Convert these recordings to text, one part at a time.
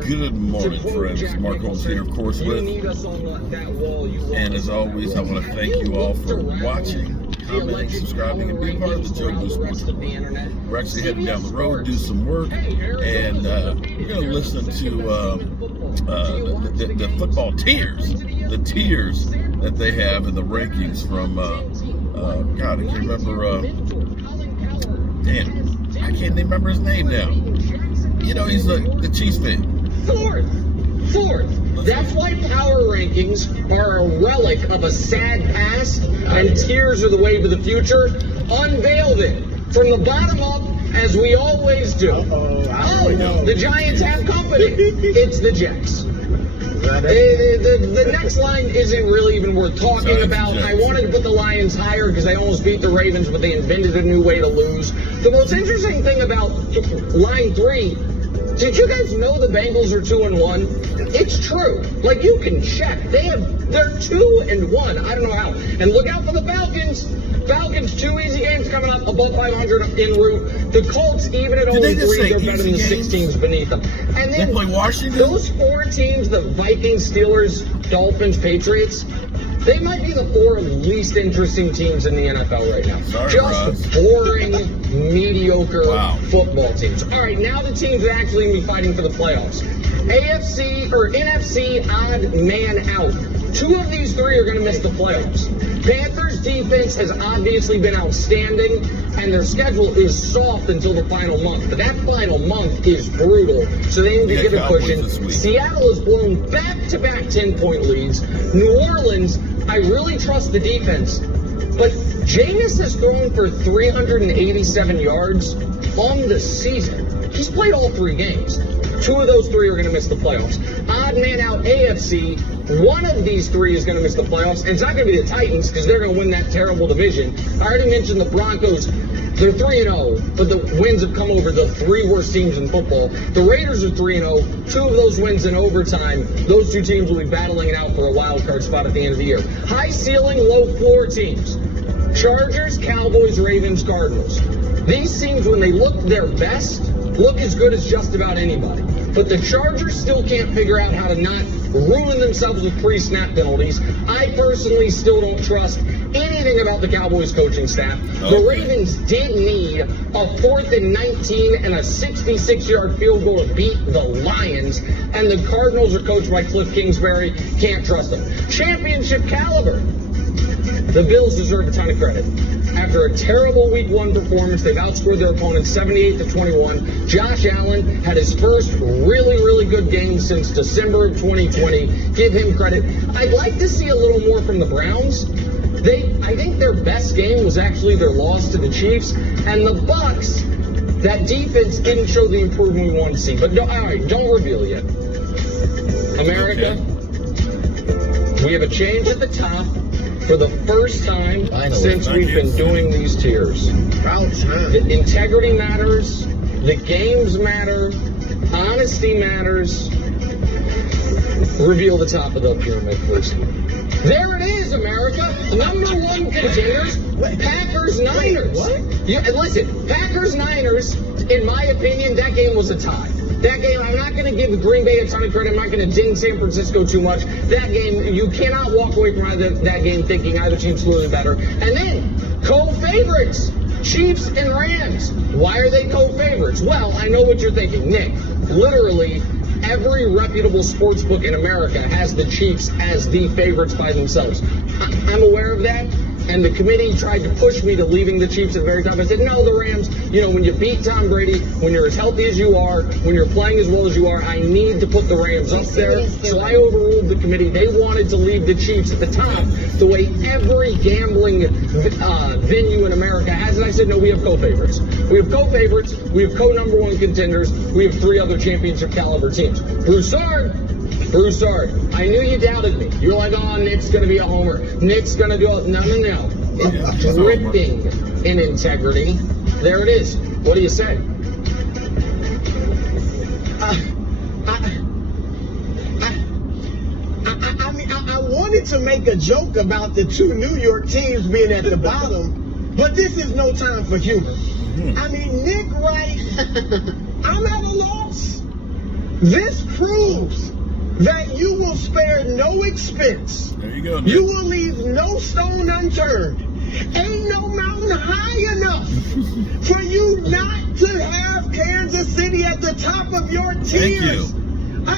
Good morning, friends. Mark Holmes here, of course, with. And as always, I want to thank you all for watching, commenting, subscribing, and being part of the Joe Blue Sports Report. We're actually heading down the road, do some work, and we're going to listen to the football tiers, the tiers that they have in the rankings from, God, I can't remember, I can't remember his name now. You know, he's the Chiefs fan. Fourth. That's why power rankings are a relic of a sad past, and tiers are the way to the future. Unveiled it from the bottom up, as we always do. The Giants have company. It's the Jets. The next line isn't really even worth talking about. I wanted to put the Lions higher because they almost beat the Ravens, but they invented a new way to lose. The most interesting thing about line 3, did you guys know the Bengals are 2-1? It's true. Like, you can check. They're 2-1. I don't know how. And look out for the Falcons. Falcons, 2 easy games coming up, above 500 en route. The Colts, even at only 3, they're better than the 6 teams beneath them. And then they play Washington. Those 4 teams, the Vikings, Steelers, Dolphins, Patriots, they might be the 4 least interesting teams in the NFL right now. Just boring, mediocre football teams. All right, now the teams that actually going to be fighting for the playoffs. NFC odd man out. 2 of these 3 are going to miss the playoffs. Panthers defense has obviously been outstanding, and their schedule is soft until the final month. But that final month is brutal, so they need to get a cushion. Seattle has blown back-to-back 10-point leads. New Orleans, I really trust the defense, but Jameis has thrown for 387 yards on the season. He's played all 3 games. 2 of those 3 are going to miss the playoffs. Odd man out AFC, 1 of these 3 is going to miss the playoffs. And it's not going to be the Titans because they're going to win that terrible division. I already mentioned the Broncos. They're 3-0, but the wins have come over the 3 worst teams in football. The Raiders are 3-0. 2 of those wins in overtime. Those 2 teams will be battling it out for a wild card spot at the end of the year. High ceiling, low floor teams. Chargers, Cowboys, Ravens, Cardinals. These teams, when they look their best, look as good as just about anybody. But the Chargers still can't figure out how to not ruin themselves with pre-snap penalties. I personally still don't trust anything about the Cowboys coaching staff. The Ravens did need a 4th and 19 and a 66-yard field goal to beat the Lions. And the Cardinals are coached by Cliff Kingsbury. Can't trust them. Championship caliber. The Bills deserve a ton of credit. After a terrible Week 1 performance, they've outscored their opponents 78-21. Josh Allen had his first really good game since December of 2020. Give him credit. I'd like to see a little more from the Browns. I think their best game was actually their loss to the Chiefs. And the Bucks, that defense didn't show the improvement we wanted to see. But all right, don't reveal yet. America, we have a change at the top. For the first time since we've been doing these tiers. The integrity matters, the games matter, honesty matters. Reveal the top of the pyramid, please. There it is, America. Number 1 contenders, Packers-Niners. What? Listen, Packers-Niners, in my opinion, that game was a tie. That game, I'm not going to give Green Bay a ton of credit. I'm not going to ding San Francisco too much. That game, you cannot walk away from that game thinking either team's clearly better. And then, co-favorites, Chiefs and Rams. Why are they co-favorites? Well, I know what you're thinking, Nick. Literally, every reputable sports book in America has the Chiefs as the favorites by themselves. I'm aware of that. And the committee tried to push me to leaving the Chiefs at the very top. I said, no, the Rams, when you beat Tom Brady, when you're as healthy as you are, when you're playing as well as you are, I need to put the Rams up there. So I overruled the committee. They wanted to leave the Chiefs at the top the way every gambling venue in America has. And I said, no, we have co-favorites. We have co-favorites. We have co-number 1 contenders. We have 3 other championship caliber teams. Broussard, I knew you doubted me. You're like, oh, Nick's going to be a homer. Nick's going to do it. No. It's dripping in integrity. There it is. What do you say? I wanted to make a joke about the 2 New York teams being at the bottom, but this is no time for humor. I mean, Nick Wright, I'm at a loss. This proves that you will spare no expense. There you go, Nick. You will leave no stone unturned. Ain't no mountain high enough for you not to have Kansas City at the top of your tiers. Thank you.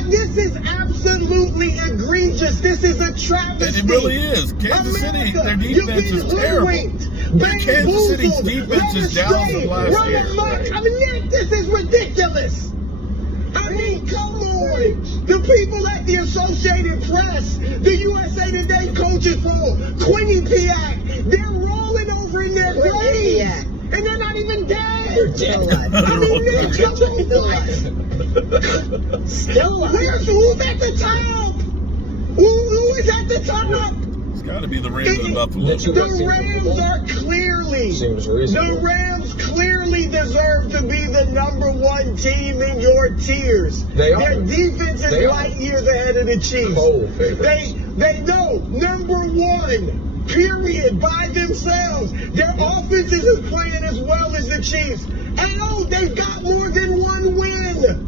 This is absolutely egregious. This is a travesty. It really is. Kansas City, their defense is terrible. Kansas City's defense is down from last year. I mean, Nick, this is ridiculous. I mean, come on. The people at the Associated Press, the USA Today coaches poll, Quinnipiac, they're rolling over in their graves. And they're not even dead. They're dead. I mean, Nick, come on. Still alive. Who's at the top? Who is at the top? It's got to be the Rams and Buffalo. The Rams are clearly, the Rams clearly deserve to be the #1 team in your tiers. They are. Their defense is light years ahead of the Chiefs. They know #1. Period, by themselves. Their offense isn't playing as well as the Chiefs. And they've got more than one win.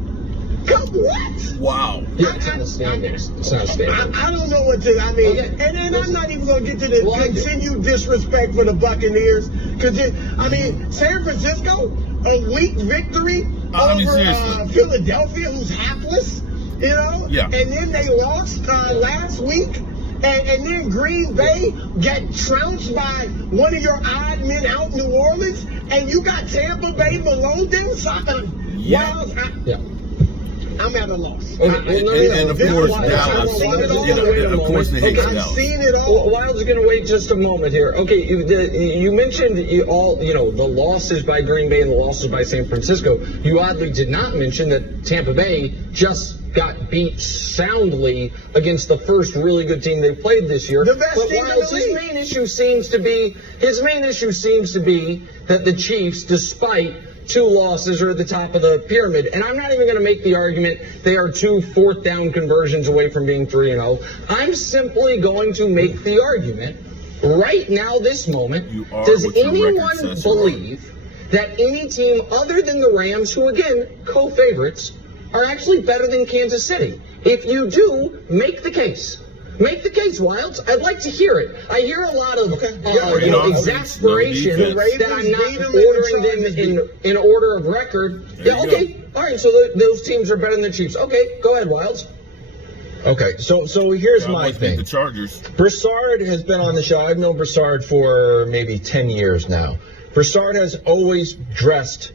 What? Wow. Yeah, it's not a standings. It's not a standings. I don't know what to, I mean, and I'm not even going to get to the continued disrespect for the Buccaneers. Because, I mean, San Francisco, a weak victory over Philadelphia, who's hapless, you know? Yeah. And then they lost last week. And then Green Bay get trounced by one of your odd men out in New Orleans, and you got Tampa Bay below them. I'm at a loss. And of course, Dallas. Of course, they hate Dallas. I've seen it all. Wild's going to wait just a moment here. Okay, you mentioned the losses by Green Bay and the losses by San Francisco. You oddly did not mention that Tampa Bay just got beat soundly against the first really good team they played this year. The best team in the league. His main issue seems to be that the Chiefs, despite 2 losses, are at the top of the pyramid. And I'm not even going to make the argument they are 2 fourth down conversions away from being 3-0. I'm simply going to make the argument right now, this moment, does anyone believe that any team other than the Rams, who again, co-favorites, are actually better than Kansas City? If you do, make the case. Make the case, Wilds. I'd like to hear it. I hear a lot of exasperation that I'm not ordering them in order of record. All right, so those teams are better than the Chiefs. Okay, go ahead, Wilds. Okay, so here's my thing. The Chargers. Broussard has been on the show. I've known Broussard for maybe 10 years now. Broussard has always dressed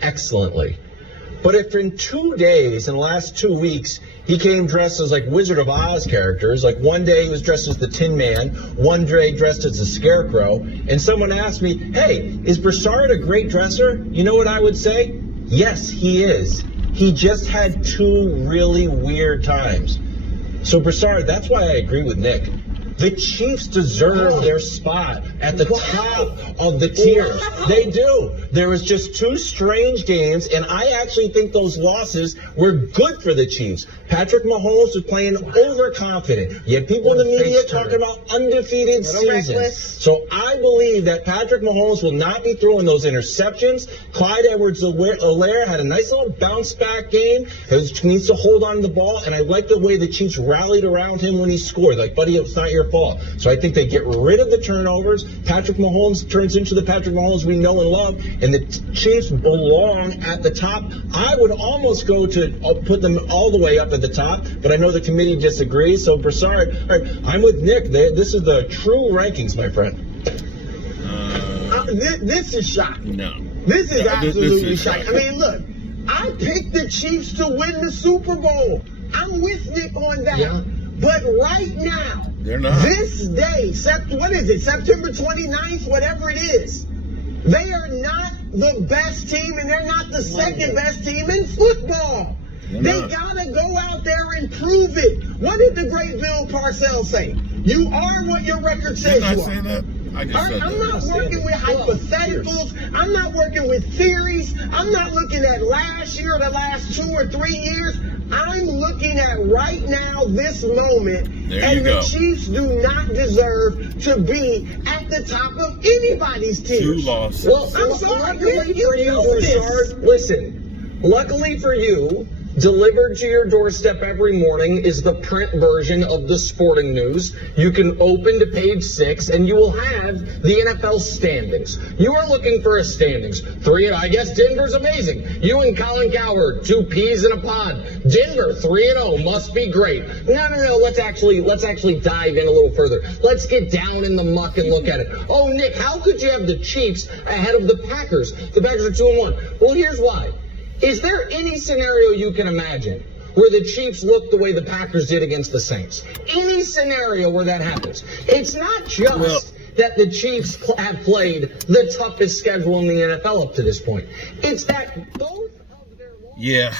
excellently. But if in 2 days, in the last 2 weeks, he came dressed as like Wizard of Oz characters, like one day he was dressed as the Tin Man, one day dressed as the Scarecrow, and someone asked me, hey, is Broussard a great dresser? You know what I would say? Yes, he is. He just had 2 really weird times. So Broussard, that's why I agree with Nick. The Chiefs deserve their spot at the top of the tiers. They do. There was just 2 strange games, and I actually think those losses were good for the Chiefs. Patrick Mahomes was playing overconfident. You had people in the media talking about undefeated seasons. So I believe that Patrick Mahomes will not be throwing those interceptions. Clyde Edwards-Helaire had a nice little bounce-back game. He needs to hold on to the ball, and I like the way the Chiefs rallied around him when he scored. Like, buddy, it's not your fault. So I think they get rid of the turnovers. Patrick Mahomes turns into the Patrick Mahomes we know and love, and the Chiefs belong at the top. I would almost go to put them all the way up at the top, but I know the committee disagrees. So Broussard, all right, I'm with Nick. This is the true rankings, my friend. This is shocking. No. This is absolutely shocking. I mean, look, I picked the Chiefs to win the Super Bowl. I'm with Nick on that. Yeah. But right now, they're not. This day, what is it, September 29th, whatever it is, they are not the best team, and they're not the second best team in football. They got to go out there and prove it. What did the great Bill Parcells say? You are what your record says you are. Didn't I say that? I just said I'm that. not working with hypotheticals. I'm not working with theories. I'm not looking at last year or the last 2 or 3 years. I'm looking at right now, this moment, and the Chiefs do not deserve to be at the top of anybody's team. 2 losses. Well, I'm sorry, luckily for you, Broussard, listen, luckily for you, Delivered to your doorstep every morning is the print version of the sporting news. You can open to page 6 and you will have the NFL standings. You are looking for a standings. 3-0. I guess Denver's amazing. You and Colin Cowherd, 2 peas in a pod. Denver 3-0 must be great. No. Let's actually dive in a little further. Let's get down in the muck and look at it. Oh, Nick, how could you have the Chiefs ahead of the Packers? The Packers are 2-1. Well, here's why. Is there any scenario you can imagine where the Chiefs look the way the Packers did against the Saints? Any scenario where that happens? It's not just that the Chiefs have played the toughest schedule in the NFL up to this point. It's that both of their Yeah.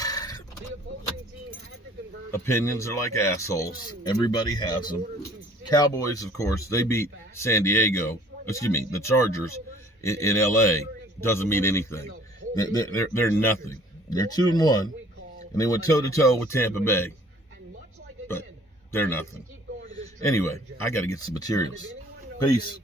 Opinions are like assholes. Everybody has them. Cowboys, of course, they beat the Chargers in L.A. Doesn't mean anything. They're nothing. They're 2-1, and they went toe-to-toe with Tampa Bay, but they're nothing. Anyway, I got to get some materials. Peace.